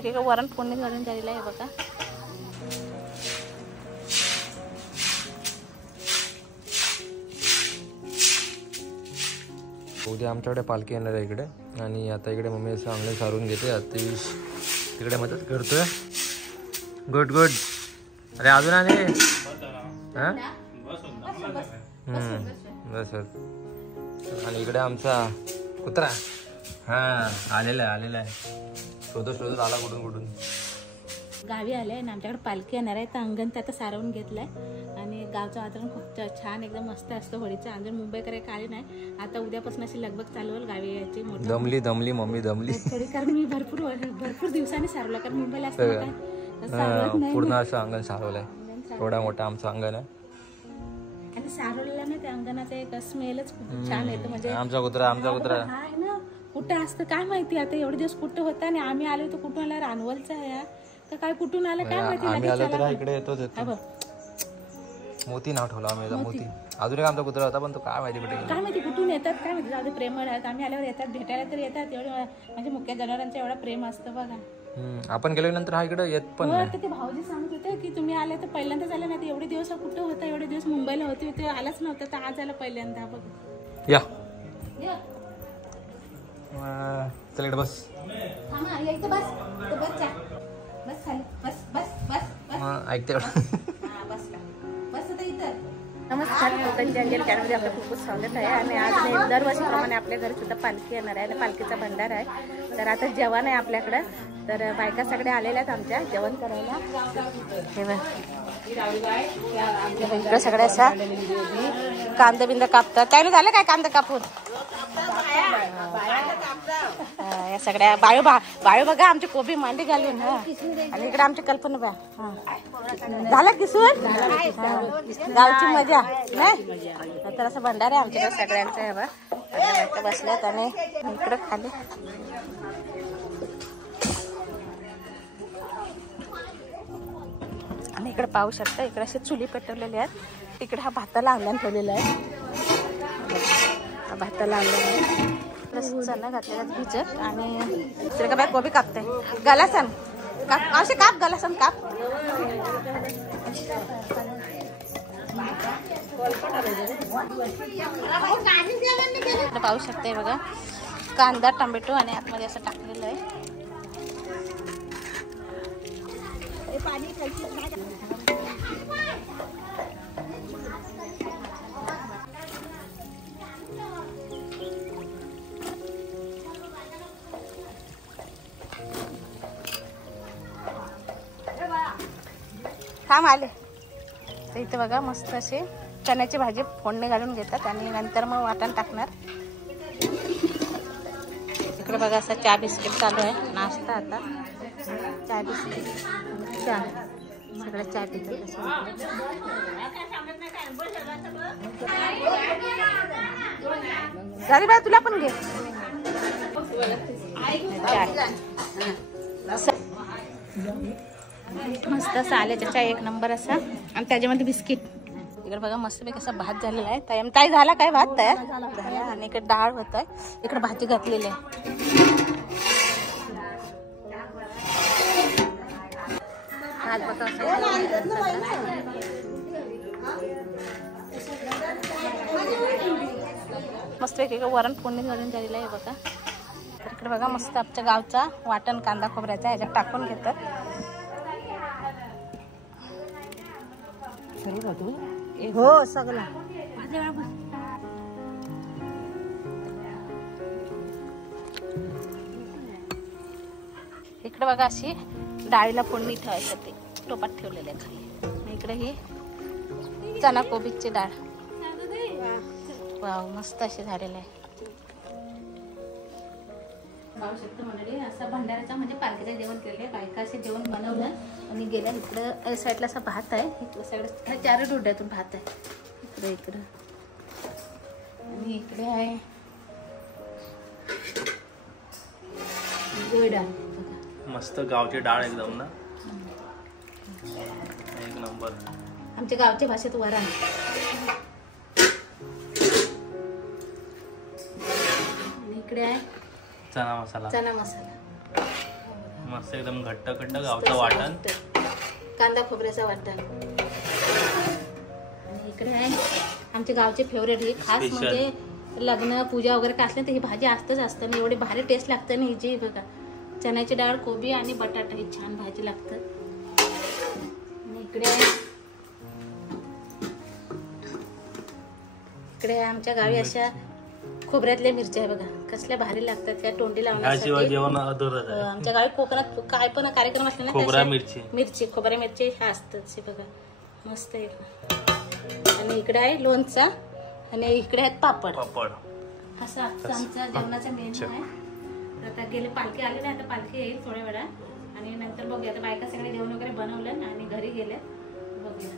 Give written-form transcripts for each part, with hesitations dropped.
मस्तपैकी वरण फोडणी घालून झालेलं आहे बघा. उद्या आमच्याकडे पालखी येणार आहे इकडे आणि आता इकडे मम्मी असं अंगण सारून घेते. अतिश तिकडे मदत करतोय. Good good. अरे अजून आणि हां बस. आणि इकडे आमचा कुत्रा आलेला आहे. शोधत आला कुठून गावी आले आणि आमच्याकडे पालखी येणार आहे. तर अंगण त्यात सारवून घेतलंय आणि गावचं वातावरण खूप छान एकदम मस्त असतं होळीचं. अजून मुंबईकडे आले नाही. आता उद्यापासून अशी लगबग चालू होईल गावी यायची. दमली मम्मी थोडी, कारण मी भरपूर दिवसांनी सारवलं, कारण मुंबईला असतं पूर्ण असं अंगण सारवलंय. थोडा मोठा आमचं अंगण आहे आणि सारवलेलं ना त्या अंगणाचा एक स्मेलच खूप छान येतं. म्हणजे आमचा कुत्रा आहे ना, कुठं असतं काय माहिती. आता एवढे दिवस कुठं होता आणि आम्ही आलो तर कुठून आला, रानवलचा आहे तर काय कुठून आलं काय माहिती. इकडे येतोच मोती नाव ठेवलं आम्ही. मोती अजून एक आमचा कुत्रा होता पण तो काय माहिती कुठून येतात काय माहिती. जाऊ दे, प्रेमळ आहेत. आम्ही आल्यावर येतात, भेटायला तर येतात. एवढं म्हणजे मुख्य जनावरांचं एवढं प्रेम असतं बघा. आपण गेल्यानंतर हा इकडे येत पण नाही. ते भाऊजी सांगत होते की तुम्ही आले तर पहिल्यांदाच आले नाही. एवढे दिवस कुठं होता, एवढे दिवस मुंबईला होते, ते आलाच नव्हतं, तर आज आला पहिल्यांदा बघ. या चल इकडे बस. ऐकते नमस्कार, कोकणची अंजली चॅनलमध्ये आपलं खूप स्वागत आहे. आणि आज दरवर्षीप्रमाणे आपल्या घरी सुद्धा पालखी येणार आहे आणि पालखीचा भंडारा आहे. तर आता जेवण आहे आपल्याकडं. तर बायका सगळ्या आलेल्या आहेत आमच्या जेवण करायला. इकडे सगळ्या अशा कांदा बिंदा कापतात. त्याने झालं काय कांदा कापून? या सगळ्या बायो बघा आमची कोबी मांडी घालून. आणि इकडे आमची कल्पना बा झालं किसून गावची मजा नाही. तर असं भंडार आहे आमच्याकडे सगळ्यांचं आहे बा. बसल्यात आणि इकडे खाली आणि इकडे पाहू शकता इकडे असे चुली पेटवलेले आहेत. इकडे हा भाताला अंगण ठेवलेला आहे. भाताला अंगण आहे. चणा घातलेला भिजत आणि तिकडे का बाय कोबी कापते. गलासन काप असे काप, गलासन काप. पाहू शकते बघा कांदा, टोमॅटो आणि आतमध्ये असं टाकलेलं आहे. थांब आले. तर इथे बघा मस्त असे चण्याची भाजी फोडणी घालून घेतात आणि नंतर मग वाटण टाकणार. इकडे बघा असं चहा बिस्किट चालू आहे. नाश्ता आता चहा बिस्किट चहा सगळं चहा पितात. झाली बाय तुला पण घे. मस्त असं आल्याच्या चहा एक नंबर असा आणि त्याच्यामध्ये बिस्किट. इकडे बघा मस्तपैकी असा भात झालेला आहे. ताई झाला काय भात तयार झाला. आणि इकडे डाळ होत आहे. इकडे भाजी घातलेली आहे. भात बघा मस्तपैकी वरण फोडणी घालून झालेलं आहे बघा. तर इकडे बघा मस्त आमच्या गावचा वाटण कांदा खोबऱ्याचा ह्याच्यात टाकून घेतात. हो सगळं इकडे बघा अशी डाळीला फोडणी ठेवायसाठी टोपात ठेवलेले खाली. इकडे ही चना कोबीची डाळ. वाव मस्त अशी झालेली आहे. पाहू शकतो मंडळी असं भंडाऱ्याचा म्हणजे पालखीचं जेवण केले. बायका असे जेवण बनवलं आणि गेल्या. इकडं साईडला असा भात आहे. इकडे साईड 4 डोड्यातून भात आहे. इकडं आणि इकडे आहे गोडा. मस्त गावची डाळ एकदम ना एक नंबर. आमच्या गावच्या भाषेत वरण. आणि इकडे आहे चना मसाला. मस्त एकदम घट्ट घट्ट गावचं वाटण, कांदा खोबऱ्याचा वाटण. आणि इकडे आहे आमच्या गावचे फेवरेट, ही खास Special. म्हणजे लग्न पूजा वगैरे काय असले तर ही भाजी असतंच असतं आणि एवढी भारी टेस्ट लागतं ना हिची. बघा चण्याची डाळ, कोबी आणि बटाटा ही छान भाजी लागतं. आणि इकडे आमच्या गावी अशा खोबऱ्यातल्या मिरच्या आहे बघा, कसल्या भारी लागतात त्या तोंडी लावण्यासाठी. जेवण अधुरच आहे. आमच्या गावी कोकणात काय पण कार्यक्रम असले ना खोबरा तशा मिरची खोबऱ्या मिरची ह्या असतात बघा, मस्त आहे. आणि इकडे आहे लोणचा आणि इकडे आहेत पापड. असं आमचा जेवणाचा मेनू आहे. आता गेले पालखी आले नाही, आता पालखी येईल थोड्या वेळा आणि नंतर बघूया. आता बायका सगळे जेवण वगैरे बनवलं आणि घरी गेले, बघूया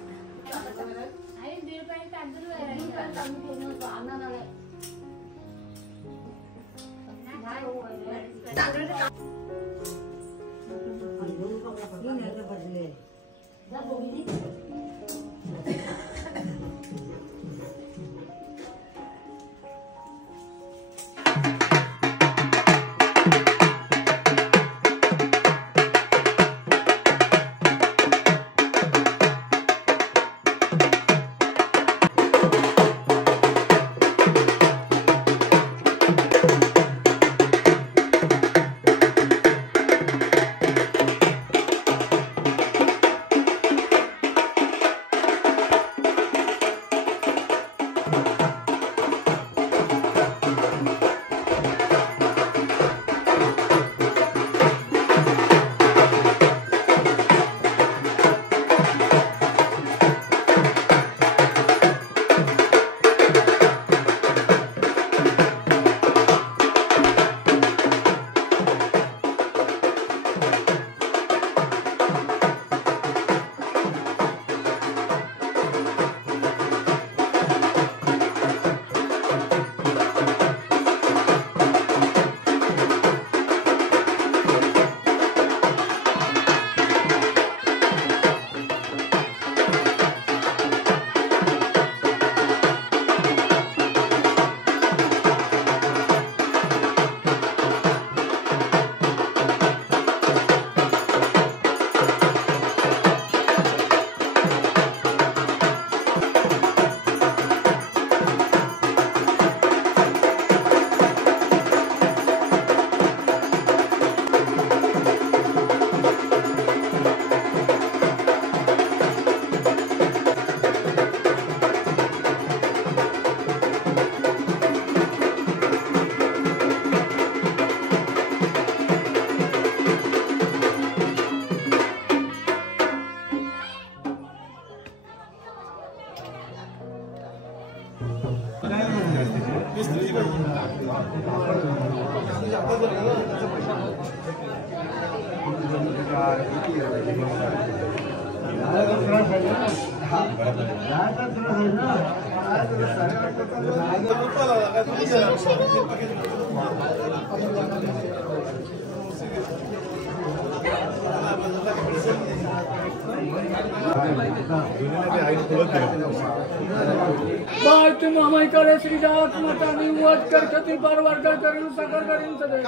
तुम हमारी करे श्री जात माता निवत कर छति परवर कर करिन सकर करिन सदे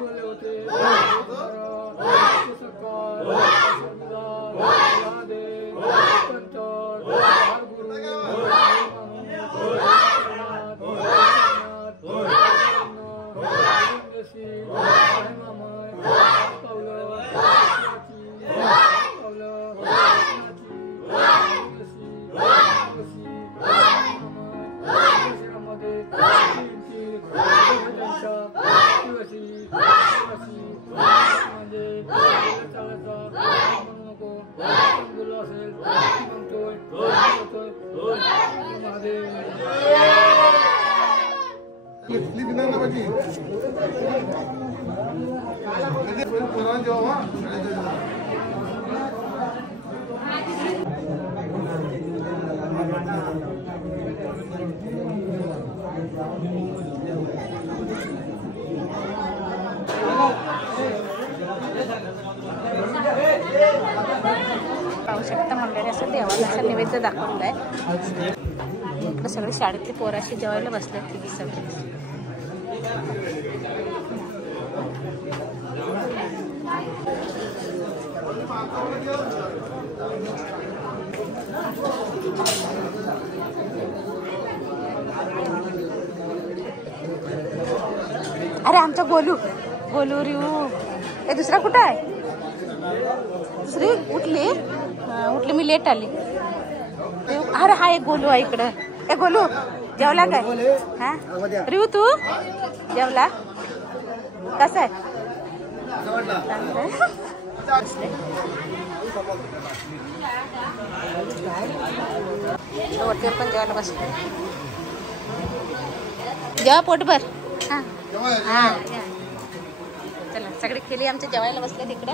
बोले होते आवश्यकता मंडळी असं देवाला असं नैवेद्य दाखवलं आहे. इकडे सगळे शाळेतले पोराशी जेवायला बसले तिथे सगळे. अरे आमचा गोलू गोलू रिऊ हे दुसरा कुठं आहे दुसरी उठली उठली मी लेट आली अरे हा एक गोलू आहे इकडं ए गोलू जेवला काय हा रिऊ तू जेवला कसं आहे वरतीवर पण जेवायला बसलो जेवा पोटभर हा हा चला सगळे केली आमच्या जेवायला बसले तिकडे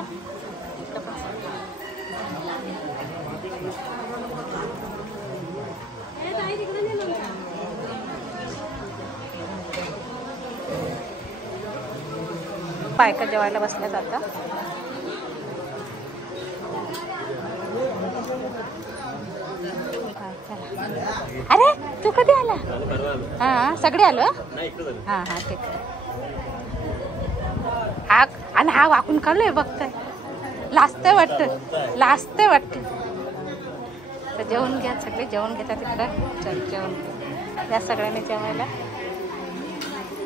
बायका जेवायला बसल्यात आता अरे तू कधी आला हा सगळे आलो हा हा ठीक हा आणि हा वाकून काढलोय बघताय लाजतंय वाटतं तर जेवण घ्या सगळे जेवण घेतात तिकडं चल जेवण या सगळ्यांनी जेवायला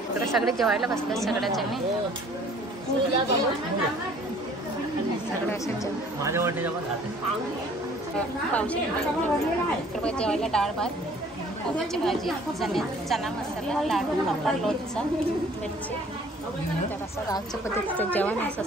इकडे सगळे जेवायला बसले सगळ्याच्याने सगळे असे इकडे जेवायला डाळ भात कोबीची भाजी चना मसाला लाडू पापड लोणचा मिरची तर असं गावच्या पद्धतीचं जेवण असं